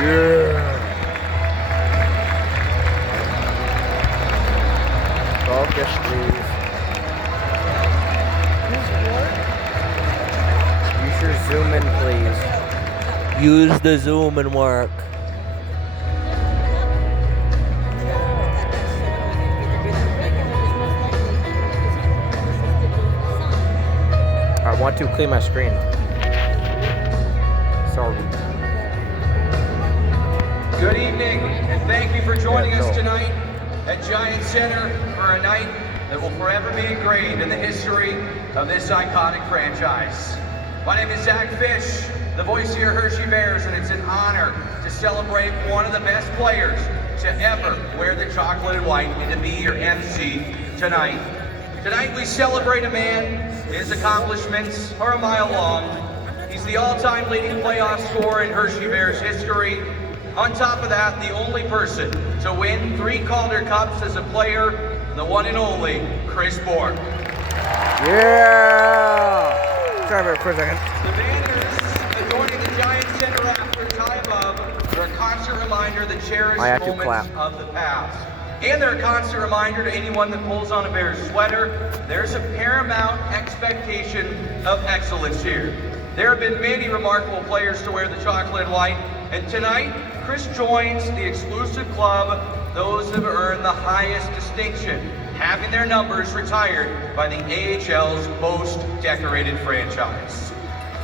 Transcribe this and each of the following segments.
Yeah. Focus, please. Use your zoom in, please. Use the zoom and work. I want to clear my screen. Sorry. Good evening, and thank you for joining us tonight at Giant Center for a night that will forever be ingrained in the history of this iconic franchise. My name is Zach Fish, the voice of your Hershey Bears, and it's an honor to celebrate one of the best players to ever wear the chocolate and white and to be your MC tonight. Tonight we celebrate a man. His accomplishments are a mile long. He's the all-time leading playoff scorer in Hershey Bears history. On top of that, the only person to win 3 Calder Cups as a player, the one and only Chris Bork. Yeah! Sorry for a second. The banners adorning the Giant Center rafters high above are a constant reminder that cherish moments of the past. And they're a constant reminder to anyone that pulls on a Bears sweater, there's a paramount expectation of excellence here. There have been many remarkable players to wear the chocolate and white, and tonight, Chris joins the exclusive club, those who have earned the highest distinction, having their numbers retired by the AHL's most decorated franchise.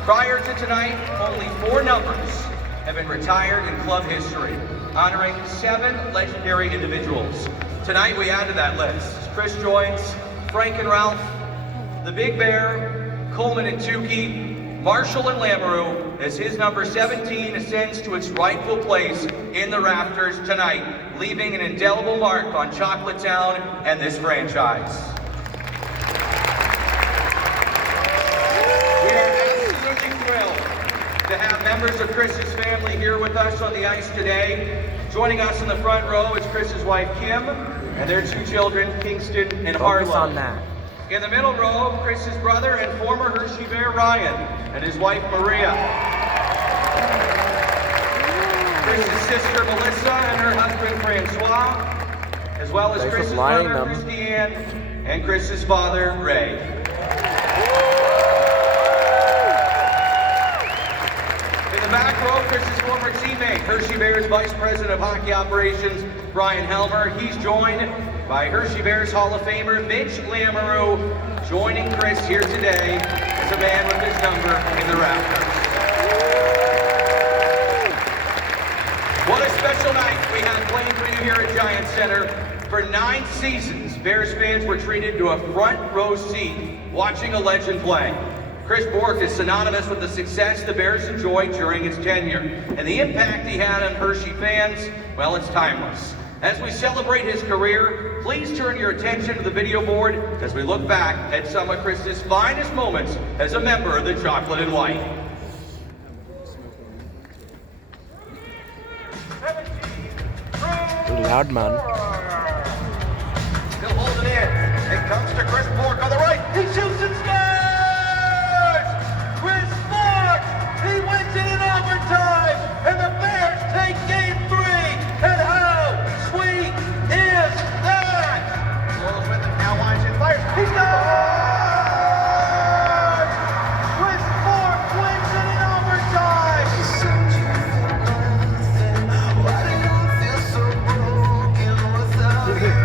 Prior to tonight, only 4 numbers have been retired in club history, honoring 7 legendary individuals. Tonight we add to that list. Chris joins Frank and Ralph, the Big Bear, Coleman and Tukey, Marshall and Lamoureux, as his number 17 ascends to its rightful place in the rafters tonight, leaving an indelible mark on Chocolate Town and this franchise. We are absolutely thrilled to have members of Chris's family here with us on the ice today. Joining us in the front row is Chris's wife Kim and their 2 children, Kingston and Harlow. On that. In the middle row, Chris's brother and former Hershey Bear Ryan and his wife Maria. Chris's sister Melissa and her husband Francois, as well as Chris's mother Christiane and Chris's father Ray. In the back row, Chris's former teammate, Hershey Bears Vice President of Hockey Operations, Brian Helmer. He's joined by Hershey Bears Hall of Famer, Mitch Lamoureux, joining Chris here today as a man with his number in the rafters. What a special night we have planned for you here at Giant Center. For 9 seasons, Bears fans were treated to a front row seat watching a legend play. Chris Bork is synonymous with the success the Bears enjoyed during his tenure. And the impact he had on Hershey fans, well, it's timeless. As we celebrate his career, please turn your attention to the video board as we look back at some of Chris's finest moments as a member of the Chocolate and White. Loud man. Still holding in. It comes to Chris Bork on the right. He shoots and scores! Chris Bork! He wins it in overtime, and the Bears take game 3. And how sweet is that? Rolls with it, now lines and fires. He scores! Chris Bork wins it in overtime. Why do you feel so broken without you?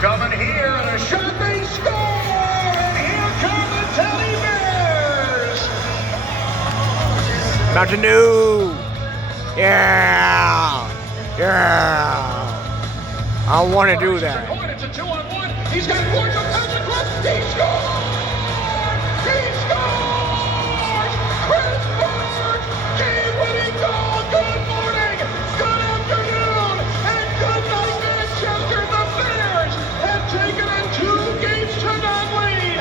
Coming here and a shot they score! And here come the Teddy Bears! Mountain Dew! Yeah! Yeah! I want to do that. It's a 2-on-1. He's got Bork across the club. He scores! He scores! Chris Bork! Game-winning goal! Good morning! Good afternoon! And good night, Manchester! The Bears have taken a 2-game to none lead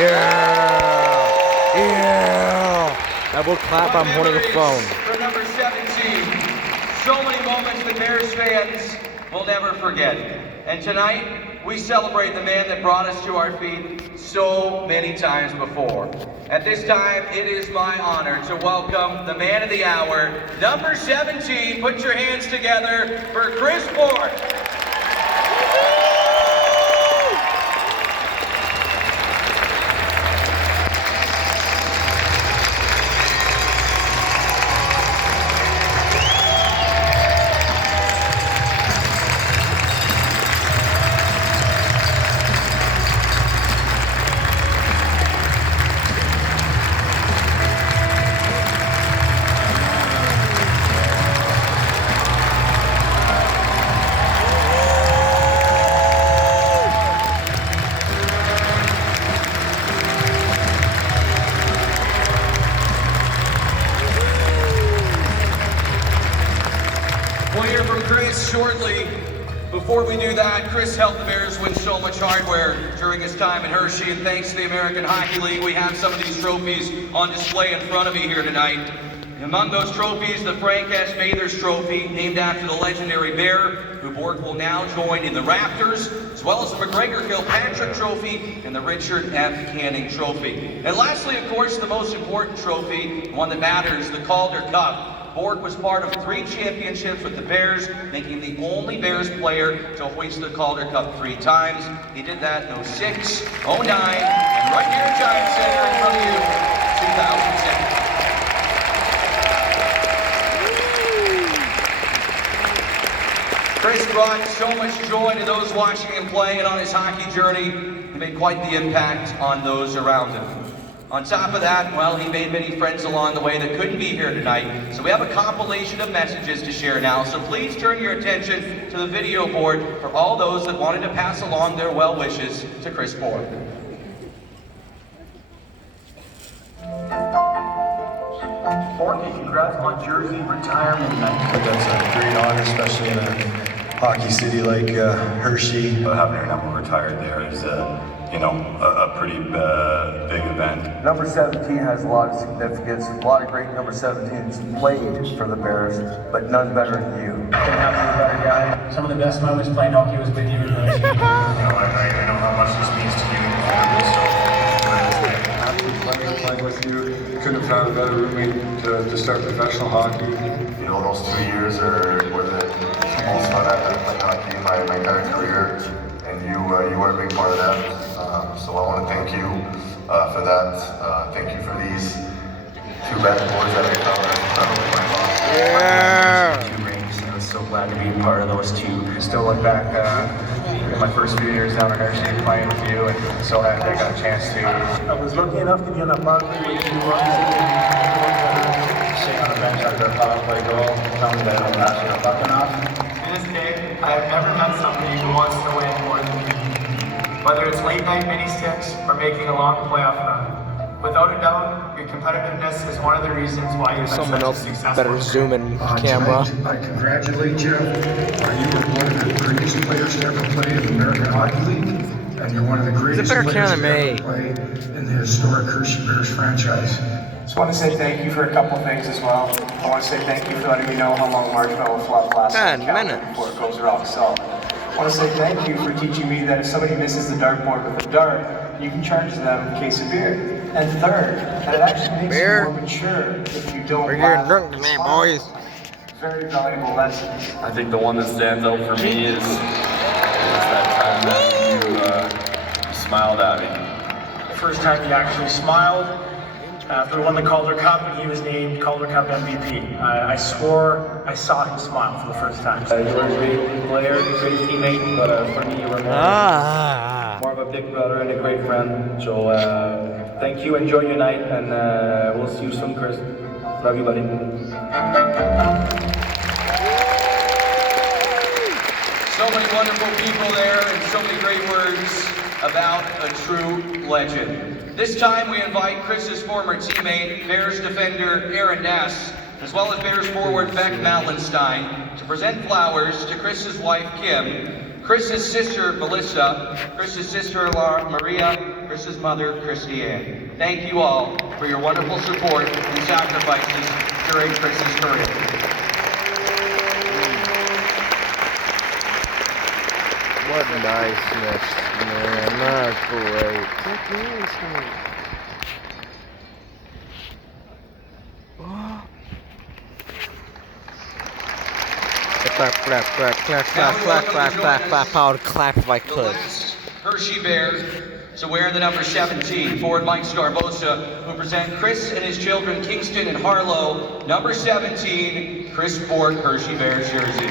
Yeah! Yeah! I will clap, I'm holding a phone. For number 17, so many moments the Bears fans will never forget. And tonight, we celebrate the man that brought us to our feet so many times before. At this time, it is my honor to welcome the man of the hour, number 17. Put your hands together for Chris Bork. We'll hear from Chris shortly. Before we do that, Chris helped the Bears win so much hardware during his time in Hershey, and thanks to the American Hockey League, we have some of these trophies on display in front of me here tonight. Among those trophies, the Frank S. Mathers Trophy, named after the legendary Bear, who Bork will now join in the Raptors, as well as the McGregor Kilpatrick Trophy and the Richard F. Canning Trophy. And lastly, of course, the most important trophy, one that matters, the Calder Cup. Bork was part of 3 championships with the Bears, making the only Bears player to hoist the Calder Cup 3 times. He did that in 06, 09, and right here at Giant Center in front of you, 2006. Chris brought so much joy to those watching him play, and on his hockey journey, he made quite the impact on those around him. On top of that, well, he made many friends along the way that couldn't be here tonight. So we have a compilation of messages to share now. So please turn your attention to the video board for all those that wanted to pass along their well wishes to Chris Bork. Borky, congrats on jersey retirement night. That's a great honor, especially in a hockey city like Hershey. Having your number retired there is a pretty big event. Number 17 has a lot of significance. A lot of great number 17s played for the Bears, but none better than you. Couldn't have been a better guy. Some of the best moments playing hockey was with you in Hershey. I know how much this means to you and your family, so Absolute pleasure playing with you. Couldn't have found a better roommate to start professional hockey. those 2 years were the most fun I've ever played hockey in my entire career, and you were a big part of that. So I want to thank you for that. Thank you for these 2 best boys that I found. Yeah. 2 rings. I was so glad to be a part of those 2. Still look back in my first few years down in Hershey playing with you, and so happy I got a chance to. I was lucky enough to be on that power play with you Sitting on the bench after a power play goal, telling me that I don't pass the puck enough. To this day, I have never met somebody who wants to win more than me. Whether it's late night mini sticks or making a long playoff run. Without a doubt, your competitiveness is one of the reasons why you've been Someone such else a successful better zoom in camera. I congratulate you. You were one of the greatest players to ever play in the American Hockey League, and you're one of the greatest better players than to ever me. play in the historic Hershey Bears franchise. Just want to say thank you for a couple of things as well. I want to say thank you for letting me know how long Marshmallow Fluff lasts on the calendar before it goes rock solid. I want to say thank you for teaching me that if somebody misses the dartboard with a dart, you can charge them a case of beer. And third, that it actually makes you more mature if you don't We're laugh getting drunk tonight, boys. Very valuable lessons. I think the one that stands out for me is that time that you smiled at me. The first time he actually smiled after we won the Calder Cup, and he was named Calder Cup MVP. I swore I saw him smile for the first time. You were a great player, great teammate, but for me, you were more of a big brother and a great friend. So thank you, enjoy your night, and we'll see you soon, Chris. Love you, buddy. So many wonderful people there and so many great words about a true legend. This time we invite Chris's former teammate, Bears defender Aaron Ness, as well as Bears forward Beck Malenstein, to present flowers to Chris's wife Kim, Chris's sister Melissa, Chris's sister-in-law Maria, Chris's mother, Christy Ann. Thank you all for your wonderful support and sacrifices during Chris's career. What niceness, man. That's great. That's nice. Clap, clap, clap, clap, clap, clap, clap, clap, clap. I would clap if I could. Hershey Bears to wear the number 17, forward Mike Scarbosa, who present Chris and his children Kingston and Harlow, number 17, Chris Bork, Hershey Bears jerseys.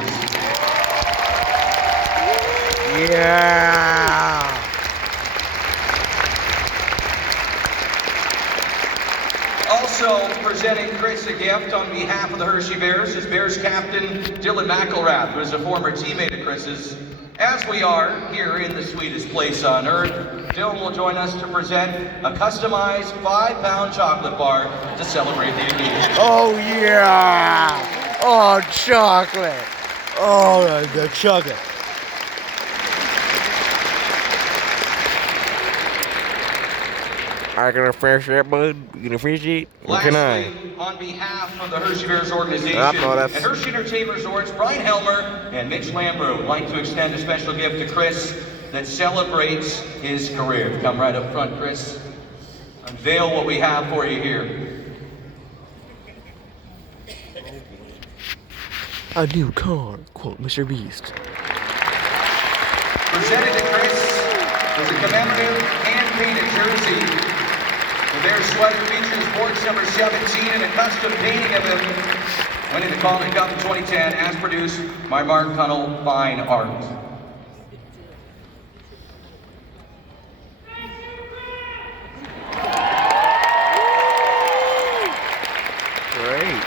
Yeah! Also presenting Chris a gift on behalf of the Hershey Bears is Bears captain Dylan McElrath, who is a former teammate of Chris's. As we are here in the sweetest place on earth, Dylan will join us to present a customized 5-pound chocolate bar to celebrate the occasion. Oh yeah! Oh, chocolate! Oh, the chocolate. I gonna finish that, bud? You gonna finish it? Or can I? Lastly, on behalf of the Hershey Bears organization Oh, no, and Hershey Entertainment Resorts, Brian Helmer and Mitch Lambrew would like to extend a special gift to Chris that celebrates his career. Come right up front, Chris. Unveil what we have for you here. A new car, quote Mr. Beast. Presented to Chris is a commemorative hand-painted jersey. The Bears sweater features Bork's number 17 and a custom painting of him, winning the Calder Cup in 2010, as produced by Mark Cunnell Fine Art. Great.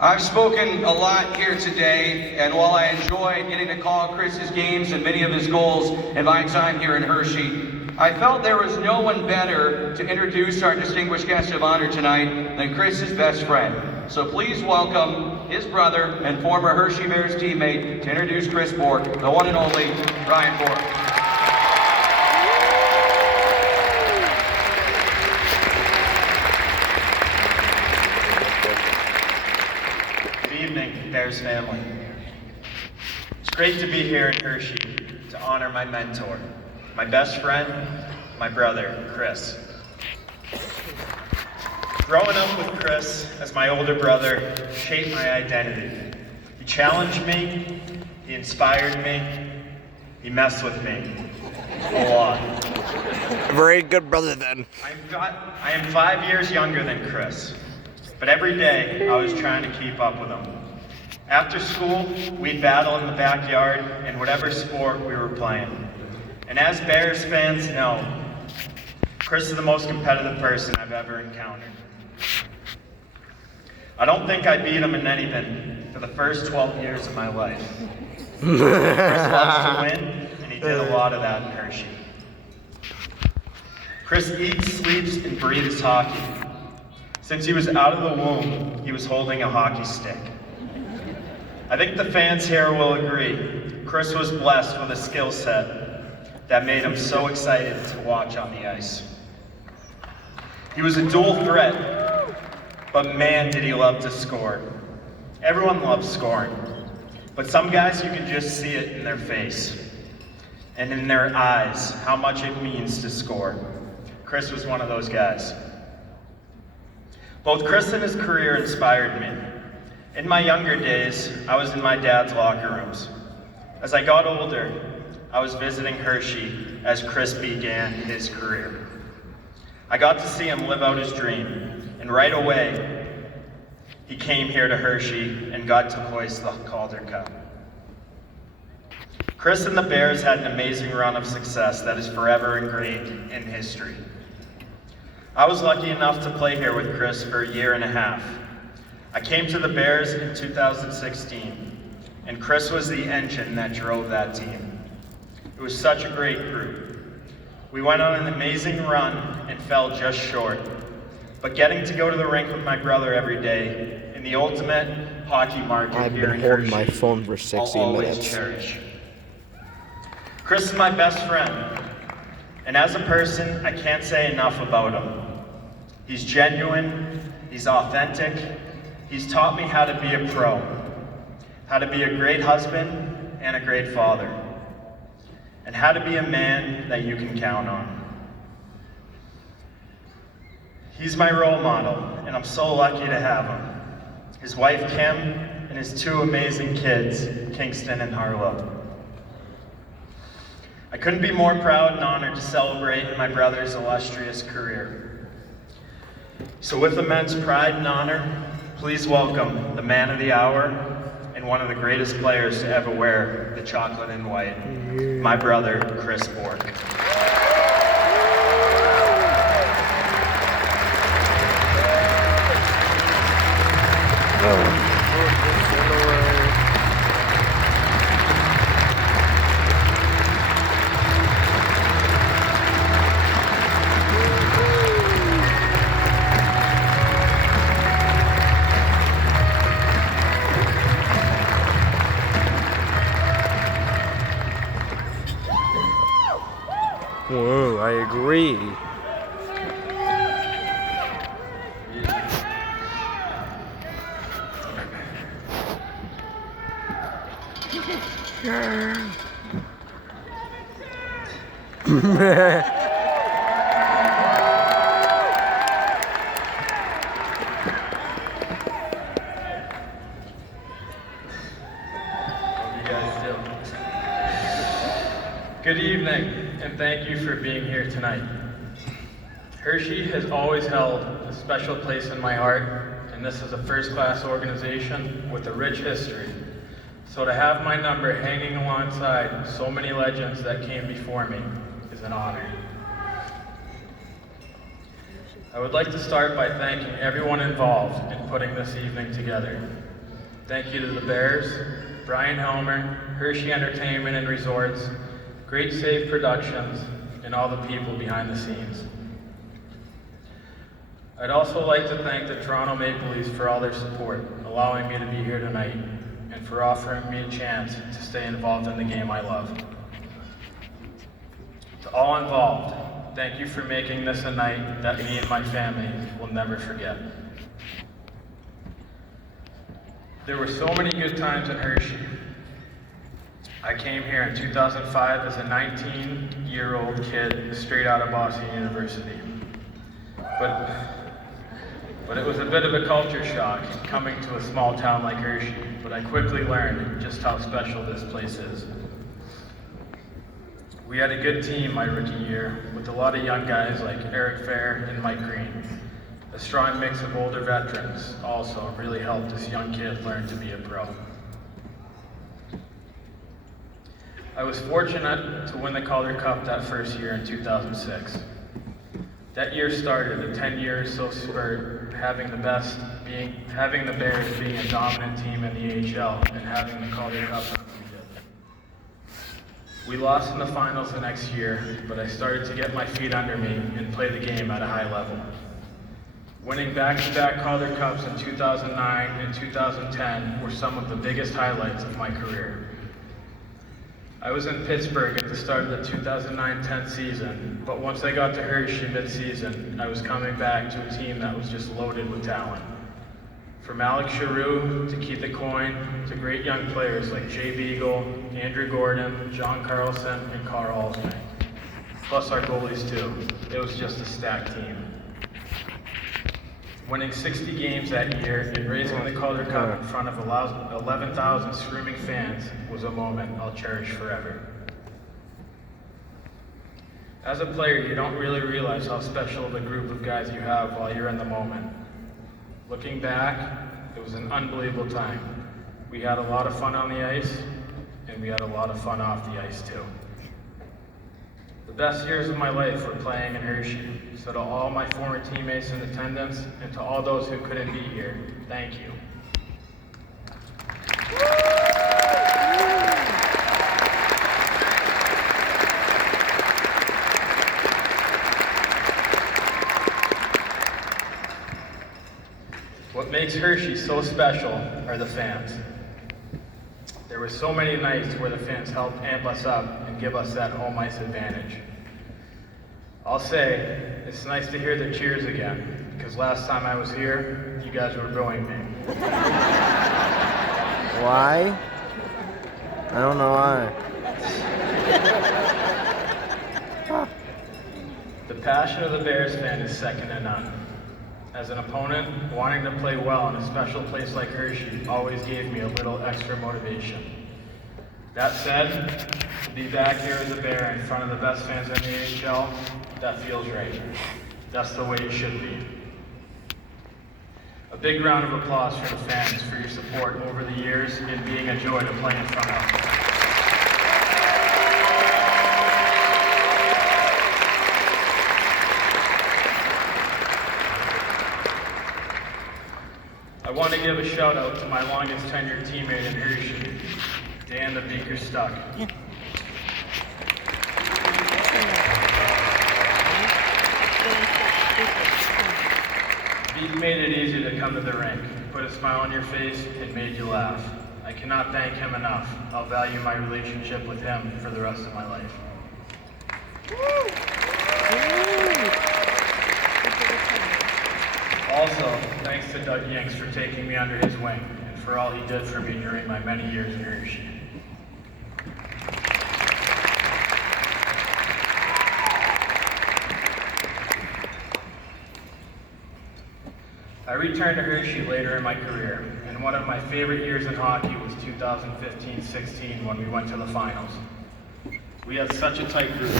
I've spoken a lot here today, and while I enjoyed getting to call Chris's games and many of his goals in my time here in Hershey, I felt there was no one better to introduce our distinguished guest of honor tonight than Chris's best friend. So please welcome his brother and former Hershey Bears teammate to introduce Chris Bork, the one and only Brian Bork. Bears family. It's great to be here in Hershey to honor my mentor, my best friend, my brother, Chris. Growing up with Chris as my older brother shaped my identity. He challenged me, he inspired me, he messed with me a lot. A very good brother then. I am 5 years younger than Chris, but every day I was trying to keep up with him. After school, we'd battle in the backyard in whatever sport we were playing. And as Bears fans know, Chris is the most competitive person I've ever encountered. I don't think I beat him in anything for the first 12 years of my life. Chris loves to win, and he did a lot of that in Hershey. Chris eats, sleeps, and breathes hockey. Since he was out of the womb, he was holding a hockey stick. I think the fans here will agree, Chris was blessed with a skill set that made him so excited to watch on the ice. He was a dual threat, but man did he love to score. Everyone loves scoring, but some guys you can just see it in their face and in their eyes how much it means to score. Chris was one of those guys. Both Chris and his career inspired me. In my younger days, I was in my dad's locker rooms. As I got older, I was visiting Hershey as Chris began his career. I got to see him live out his dream, and right away, he came here to Hershey and got to hoist the Calder Cup. Chris and the Bears had an amazing run of success that is forever ingrained in history. I was lucky enough to play here with Chris for a year and a half. I came to the Bears in 2016, and Chris was the engine that drove that team. It was such a great group. We went on an amazing run and fell just short, but getting to go to the rink with my brother every day in the ultimate hockey market I've here been in holding Hershey, my phone for I'll 60 always minutes. cherish. Chris is my best friend, and as a person, I can't say enough about him. He's genuine, he's authentic, he's taught me how to be a pro, how to be a great husband and a great father, and how to be a man that you can count on. He's my role model, and I'm so lucky to have him. His wife Kim, and his two amazing kids, Kingston and Harlow. I couldn't be more proud and honored to celebrate my brother's illustrious career. So with immense pride and honor, please welcome the man of the hour and one of the greatest players to ever wear the chocolate and white, my brother, Chris Bork. Whoa, I agree. Good evening, and thank you for being here tonight. Hershey has always held a special place in my heart, and this is a first-class organization with a rich history. So to have my number hanging alongside so many legends that came before me is an honor. I would like to start by thanking everyone involved in putting this evening together. Thank you to the Bears, Brian Helmer, Hershey Entertainment and Resorts, Great Save Productions, and all the people behind the scenes. I'd also like to thank the Toronto Maple Leafs for all their support, allowing me to be here tonight, and for offering me a chance to stay involved in the game I love. To all involved, thank you for making this a night that me and my family will never forget. There were so many good times in Hershey. I came here in 2005 as a 19-year-old kid straight out of Boston University. But it was a bit of a culture shock coming to a small town like Hershey, but I quickly learned just how special this place is. We had a good team my rookie year with a lot of young guys like Eric Fair and Mike Green. A strong mix of older veterans also really helped this young kid learn to be a pro. I was fortunate to win the Calder Cup that first year in 2006. That year started a 10-year so spurt, having the Bears being a dominant team in the AHL and having the Calder Cup. We lost in the finals the next year, but I started to get my feet under me and play the game at a high level. Winning back-to-back Calder Cups in 2009 and 2010 were some of the biggest highlights of my career. I was in Pittsburgh at the start of the 2009-10 season, but once I got to Hershey mid-season, I was coming back to a team that was just loaded with talent. From Alex Giroux to Keith Coyne to great young players like Jay Beagle, Andrew Gordon, John Carlson, and Carl Alsman. Plus our goalies too. It was just a stacked team. Winning 60 games that year and raising the Calder Cup in front of 11,000 screaming fans was a moment I'll cherish forever. As a player, you don't really realize how special of a group of guys you have while you're in the moment. Looking back, it was an unbelievable time. We had a lot of fun on the ice, and we had a lot of fun off the ice too. The best years of my life were playing in Hershey, so to all my former teammates in attendance, and to all those who couldn't be here, thank you. What What makes Hershey so special are the fans. There were so many nights where the fans helped amp us up and give us that home ice advantage. I'll say, it's nice to hear the cheers again, because last time I was here, you guys were booing me. Why? I don't know why. The passion of the Bears fan is second to none. As an opponent, wanting to play well in a special place like Hershey always gave me a little extra motivation. That said, to be back here as a Bear in front of the best fans in the AHL, that feels right. That's the way it should be. A big round of applause for the fans for your support over the years and being a joy to play in front of. I want to give a shout out to my longest tenured teammate in Hershey, Dan the Beaker Stuck. He made it easy to come to the rink, put a smile on your face, and made you laugh. I cannot thank him enough. I'll value my relationship with him for the rest of my life. Also, thanks to Doug Yanks for taking me under his wing and for all he did for me during my many years in Hershey. I returned to Hershey later in my career, and one of my favorite years in hockey was 2015-16 when we went to the finals. We had such a tight group.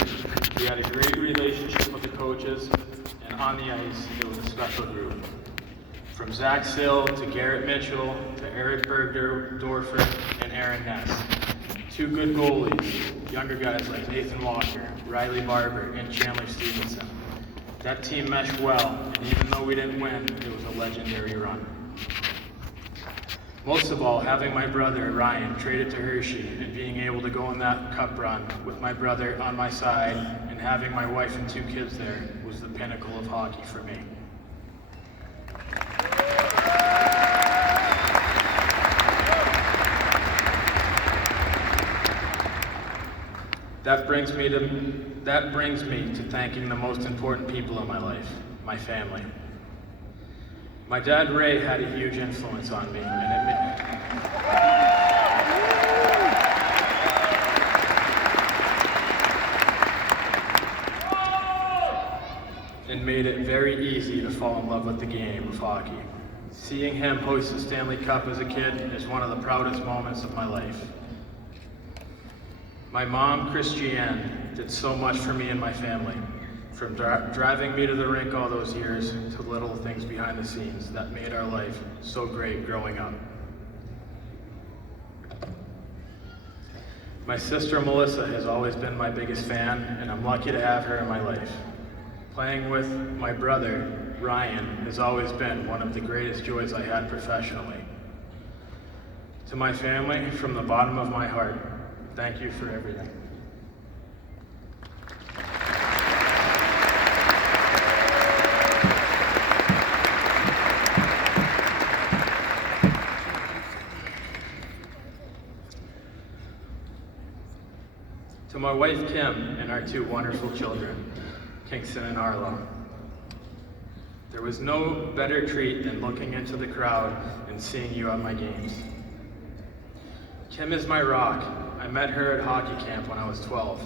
We had a great relationship with the coaches, and on the ice, it was a special group. From Zach Sill to Garrett Mitchell to Eric Bergdorfer and Aaron Ness. Two good goalies, younger guys like Nathan Walker, Riley Barber, and Chandler Stevenson. That team meshed well, and even though we didn't win, it was a legendary run. Most of all, having my brother, Ryan, traded to Hershey and being able to go on that cup run with my brother on my side and having my wife and 2 kids there was the pinnacle of hockey for me. That brings me to thanking the most important people in my life, my family. My dad, Ray, had a huge influence on me, and made it very easy to fall in love with the game of hockey. Seeing him hoist the Stanley Cup as a kid is one of the proudest moments of my life. My mom, Christiane, did so much for me and my family, from driving me to the rink all those years to little things behind the scenes that made our life so great growing up. My sister Melissa has always been my biggest fan, and I'm lucky to have her in my life. Playing with my brother, Ryan, has always been one of the greatest joys I had professionally. To my family, from the bottom of my heart, thank you for everything. To my wife Kim and our 2 wonderful children, Kingston and Arlo. There was no better treat than looking into the crowd and seeing you at my games. Kim is my rock. I met her at hockey camp when I was 12,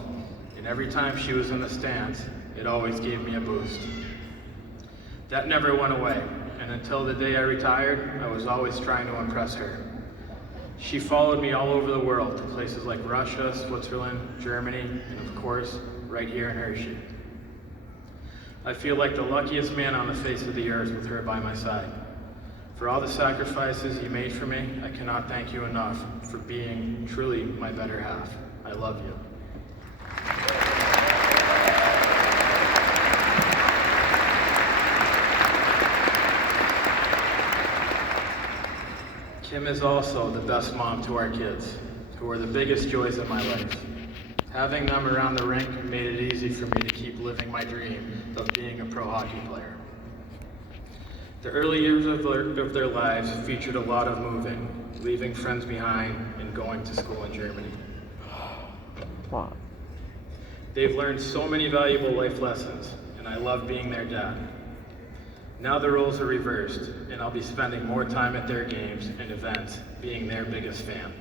and every time she was in the stands, it always gave me a boost. That never went away, and until the day I retired, I was always trying to impress her. She followed me all over the world to places like Russia, Switzerland, Germany, and of course, right here in Hershey. I feel like the luckiest man on the face of the earth with her by my side. For all the sacrifices you made for me, I cannot thank you enough for being truly my better half. I love you. Kim is also the best mom to our kids, who are the biggest joys of my life. Having them around the rink made it easy for me to keep living my dream of being a pro hockey player. The early years of their lives featured a lot of moving, leaving friends behind, and going to school in Germany. Wow. They've learned so many valuable life lessons, and I love being their dad. Now the roles are reversed, and I'll be spending more time at their games and events, being their biggest fan.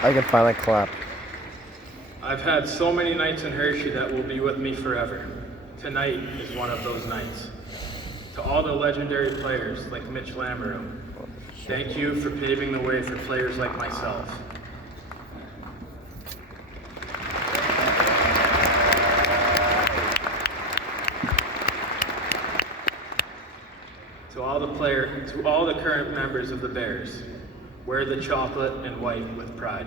I can finally clap. I've had so many nights in Hershey that will be with me forever. Tonight is one of those nights. To all the legendary players like Mitch Lamoureux, thank you for paving the way for players like myself. To all the current members of the Bears, wear the chocolate and white with pride.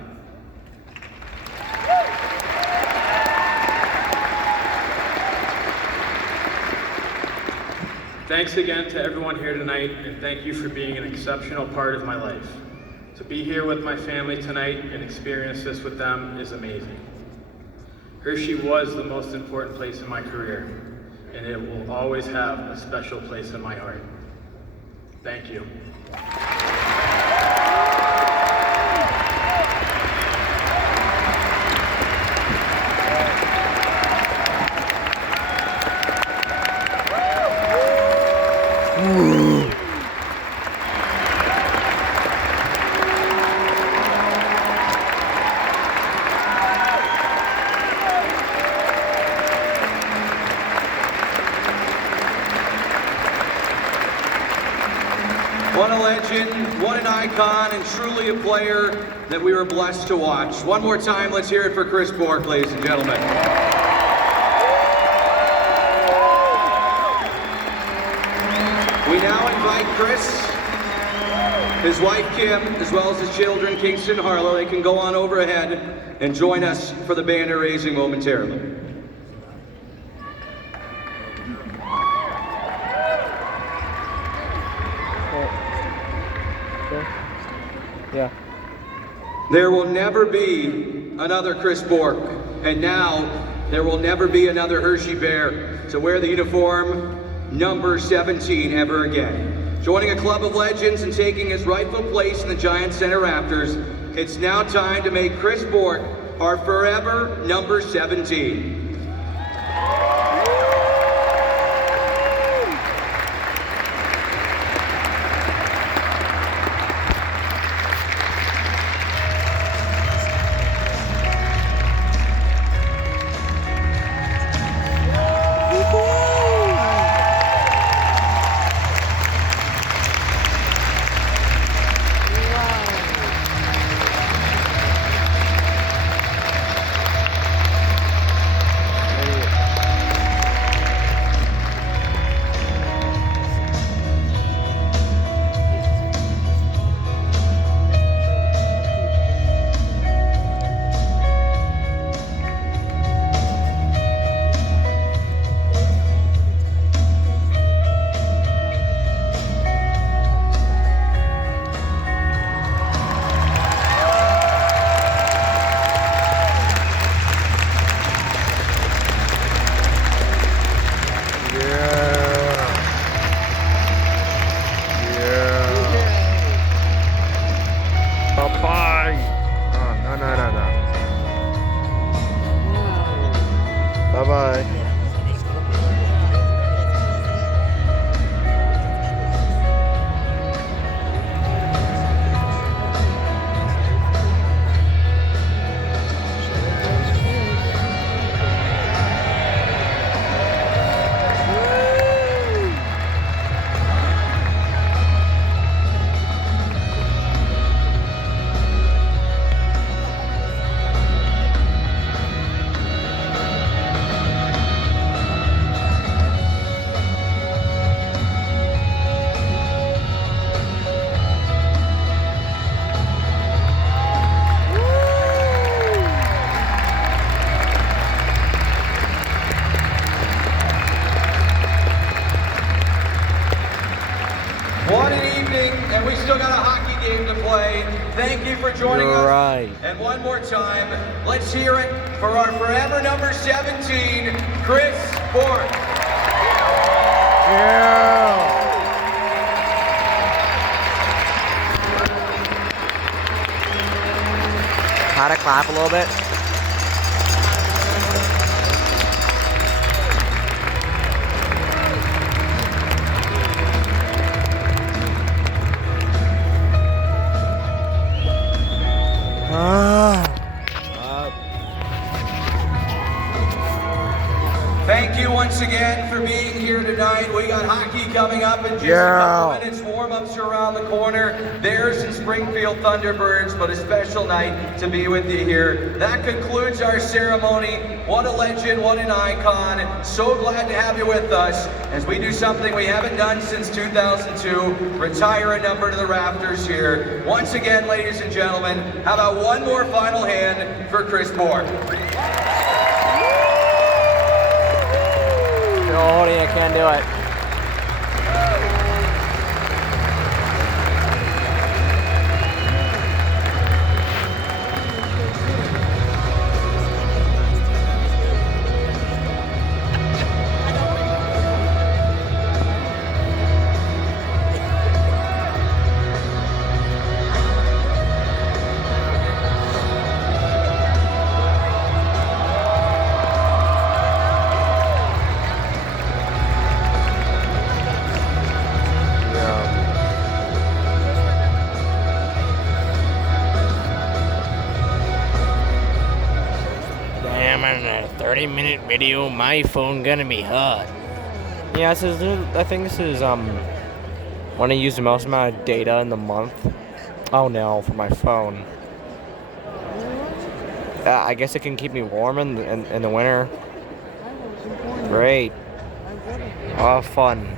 Thanks again to everyone here tonight, and thank you for being an exceptional part of my life. To be here with my family tonight and experience this with them is amazing. Hershey was the most important place in my career, and it will always have a special place in my heart. Thank you. What a legend, what an icon, and truly a player that we were blessed to watch. One more time, let's hear it for Chris Bourque, ladies and gentlemen. We now invite Chris, his wife Kim, as well as his children Kingston and Harlow. They can go on over ahead and join us for the banner raising momentarily. Yeah. There will never be another Chris Bourque, and now there will never be another Hershey Bear to wear the uniform number 17 ever again. Joining a club of legends and taking his rightful place in the Giants Center rafters, it's now time to make Chris Bourque our forever number 17. Bye-bye. Oh, no. Bye-bye. right. And one more time, let's hear it for our forever number 17, Chris Bork. Yeah. How to clap a little bit. Thank you once again for being here tonight. We got hockey coming up in just a couple minutes. Warm-ups are around the corner. Bears and Springfield Thunderbirds, but a special night to be with you here. That concludes our ceremony. What a legend, what an icon. So glad to have you with us as we do something we haven't done since 2002, retire a number to the rafters here. Once again, ladies and gentlemen, how about one more final hand for Chris Bork? No, Holding, I can't do it. Damn, in a 30-minute video, my phone gonna be hot. Yeah, I think this is when I use the most amount of data in the month. Oh no, for my phone. I guess it can keep me warm in the winter. Great. Oh, fun.